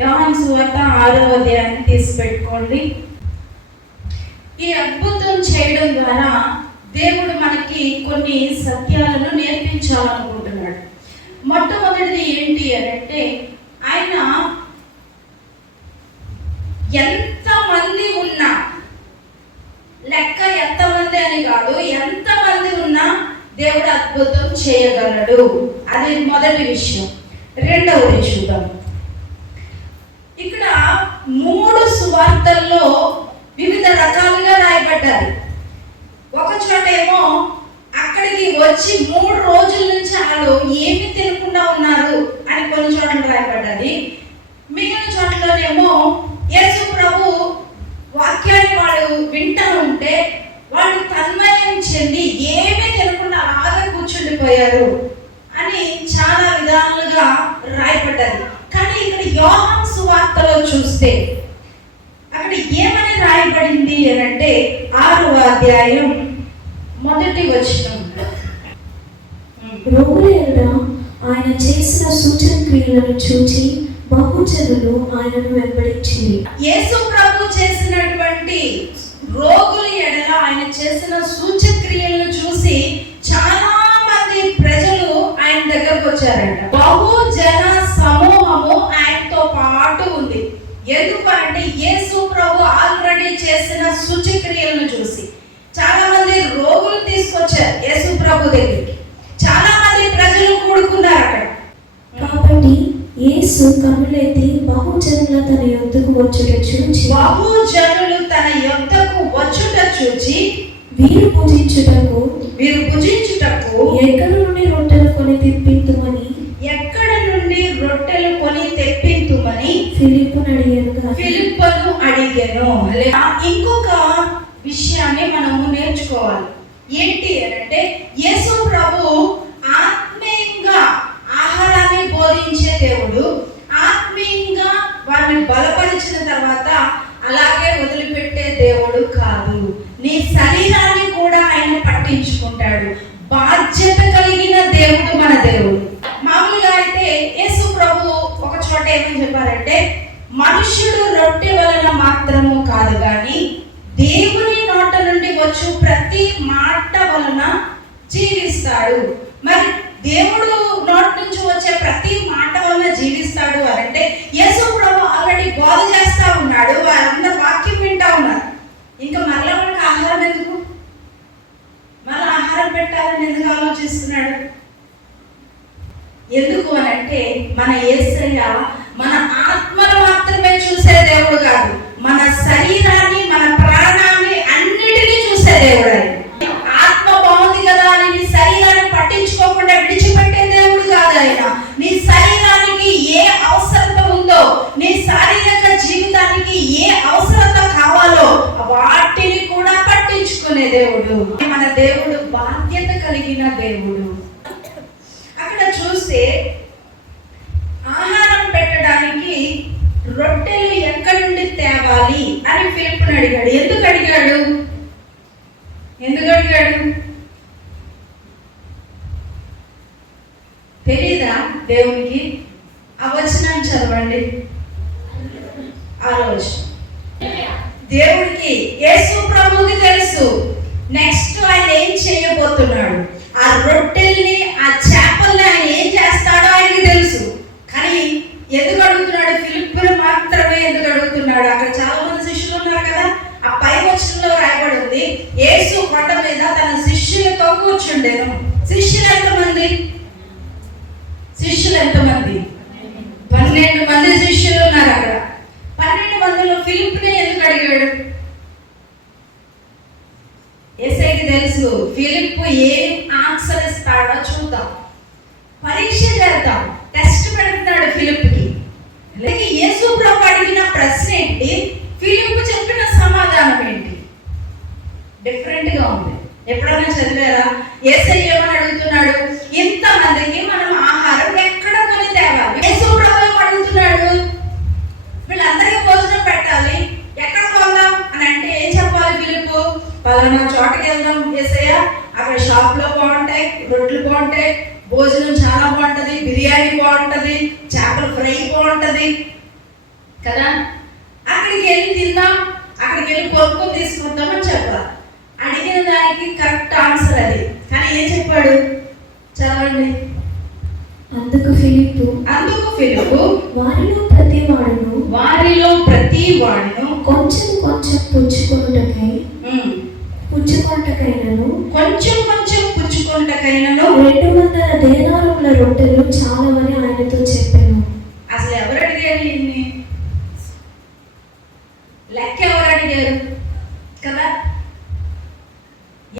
యోహాను సువార్త 6వ అధ్యాయాన్ని తీసి పెట్టుకోండి. ఈ అద్భుతం చేయడం ద్వారా దేవుడు మనకి కొన్ని సత్యాలను నేర్పించాలనుకుంటున్నాడు. మొట్టమొదటిది ఏంటి అంటే, ఆయన ఎంతమంది ఉన్నా, లెక్క ఎంతమంది అని కాదు, ఎంతమంది ఉన్నా దేవుడు అద్భుతం చేయగలడు. అది మొదటి విషయం. రెండవది చూద్దాం. ఇక్కడ 3 సువార్తల్లో వివిధ రకాలుగా రాయబడ్డారు. ఒక చోట ఏమో అక్కడికి వచ్చి 3 రోజుల నుంచి వాళ్ళు ఏమి తినకుండా ఉన్నారు అని కొన్ని చోట్ల రాయబడ్డది. మిగిలిన చోట్లనేమో యేసు ప్రభు వాక్యాన్ని వాడు వింటూ ఉంటే వాళ్ళు తన్మయం చెంది ఏమీ తినకుండా అలాగే కూర్చుండిపోయారు అని చాలా విధాలుగా రాయబడ్డది. కానీ ఇక్కడ యోహాను సువార్తలో చూస్తే అక్కడ ఏమని రాయబడింది అని అంటే 6వ అధ్యాయం మొదటి వచనం. ఆయన చేసిన సూచన క్రియలను చూచి బహుజనులు ఆయనను వెంబడించింది. యేసు ప్రభు చేసినటువంటి రోగుల ఎడల ఆయన చేసిన సూచక్రియలను చూసి చాలా మంది ప్రజలు ఆయన దగ్గరకు వచ్చారంట. బహుజన సమూహము ఆయనతో పాటు ఉంది. ఎందుకంటే యేసు ప్రభు ఆల్రెడీ చేసిన సూచక్రియలను చూసి చాలా మంది రోగులు తీసుకొచ్చారు యేసు ప్రభు దగ్గరికి. చాలా మంది ప్రజలు కూడుకున్నారు అక్కడ. కాబట్టి యేసు కన్నులెత్తి బహుజనులు తన యొద్దకు వచ్చుట చూచి వీరు పూజించుటకు ఎక్కడ నుండి రొట్టెలు కొని తెప్పింతుమని ఫిలిప్పును అడిగాను. ఇంకొక విషయాన్ని మనము నేర్చుకోవాలి. ఏంటి అంటే, యేసు ప్రభు ఆత్మీయంగా ఆహారాన్ని బోధించే దేవుడు. ఆత్మీయంగా వారిని బలపరిచిన తర్వాత అలాగే వదిలిపెట్టే దేవుడు కాదు. నీ శరీరాన్ని కూడా ఆయన పట్టించుకుంటాడు. బాధ్యత కలిగిన దేవుడు మన దేవుడు. మామూలుగా అయితే యేసు ప్రభు ఒక చోట ఏమని చెప్పారంటే, మనుష్యుడు రొట్టె వలన మాత్రము కాదు కానీ దేవుని నోట నుండి వచ్చు ప్రతి మాట వలన జీవిస్తాడు. మరి దేవుడు నోటి నుంచి వచ్చే ప్రతి మాట వలన జీవిస్తాడు అంటే యేసు ప్రభు ఆల్రెడీ బోధ చేస్తా ఉన్నాడు. వారందరూ వాక్యం వింటా ఉన్నారు. ఇంకా మరలా మనకు ఆహారం ఎందుకు, మళ్ళీ ఆహారం పెట్టాలని ఎందుకు ఆలోచిస్తున్నాడు? ఎందుకు అని అంటే, మన యేసయ్య మన ఆత్మను మాత్రమే చూసే దేవుడు కాదు, మన శరీరాన్ని, మన ప్రాణాన్ని అన్నిటినీ చూసే దేవుడు. ఆత్మ బాగుంది కదా అని నీ శరీరాన్ని పట్టించుకోకుండా విడిచిపెట్టే దేవుడు కాదు ఆయన. నీ శరీరానికి ఏ అవసరత ఉందో, నీ శారీరక జీవితానికి ఏ అవసరత కావాలో వాటిని కూడా పట్టించుకునే దేవుడు. మన దేవుడు బాధ్యత కలిగిన దేవుడు. అక్కడ చూస్తే ఆహారం పెట్టడానికి రొట్టెలు ఎక్కడి నుండి తేవాలి అని ఫిలిప్పుని అడిగాడు. ఎందుకు అడిగాడు? తెలీదా దేవునికి? ఆ వచనాన్ని చదవండి. ఆ రోజు దేవుడికి, యేసు ప్రభువుకి తెలుసు నెక్స్ట్ ఆయన ఏం చేయబోతున్నాడు. ఆ రొట్టెల్ని, ఆ చేపల్ని ఆయన ఏం చేస్తాడో ఆయనకి తెలుసు. కానీ ఎందుకు అడుగుతున్నాడు? ఫిలిప్పుని మాత్రమే ఎందుకు అడుగుతున్నాడు? అక్కడ చాలా మంది శిష్యులు ఉన్నారు కదా. ఆ పై వచనంలో రాయబడి ఉంది, యేసు కొండ మీద తన శిష్యులతో కూర్చుండేను. శిష్యులు ఎంతమంది? 12 మంది శిష్యులు ఉన్నారు అక్కడ. 12 మందిలో ఫిలిప్పుని ఎందుకు అడిగాడు? యేసయ్యకి తెలుసు ఫిలిప్పు ఏం ఆన్సర్ ఇస్తాడో చూద్దాం, పరీక్ష చేద్దాం, టెస్ట్ పెడుతున్నాడు ఫిలిప్కి. అలాగే యేసు ప్రభు అడిగిన ప్రశ్న ఏంటి, ఫిలిప్పు చెప్పిన సమాధానం ఏంటి? డిఫరెంట్ గా ఉంది. ఎప్పుడైనా చదివారా? యేసయ్య ఏమని అడుగుతున్నాడు? ఇంతమందికి మనం ఆహారం ఎక్కడ కొని తేవాలి? యేసు ప్రభు ఏమని అడుగుతున్నాడు? వీళ్ళందరికీ భోజనం పెట్టాలి, ఎక్కడ కొందాం అని అంటే ఏం చెప్పాలి ఫిలిప్పు? పలానా చోటకి వెళ్దాం యేసయ్య, అక్కడ షాప్ లో బాగుంటాయి, రొట్టెలు బాగుంటాయి, భోజనం చాలా బాగుంటది, బిర్యానీ బాగుంటది, చేపల ఫ్రై బాగుంటది కదా. అక్కడికి వెళ్ళి తిందాం, అక్కడికి వెళ్ళి కొనుక్కొని తీసుకుంటాం అని చెప్పాలి. అడిగిన దానికి కరెక్ట్ ఆన్సర్ అది. కానీ ఏం చెప్పాడు చదవండి. అందుకు ఫిలిప్పు వారిలో ప్రతి వాడును కొంచెం కొంచెం పుచ్చుకొనుటకైనను 200 దేనారముల రొట్టెలు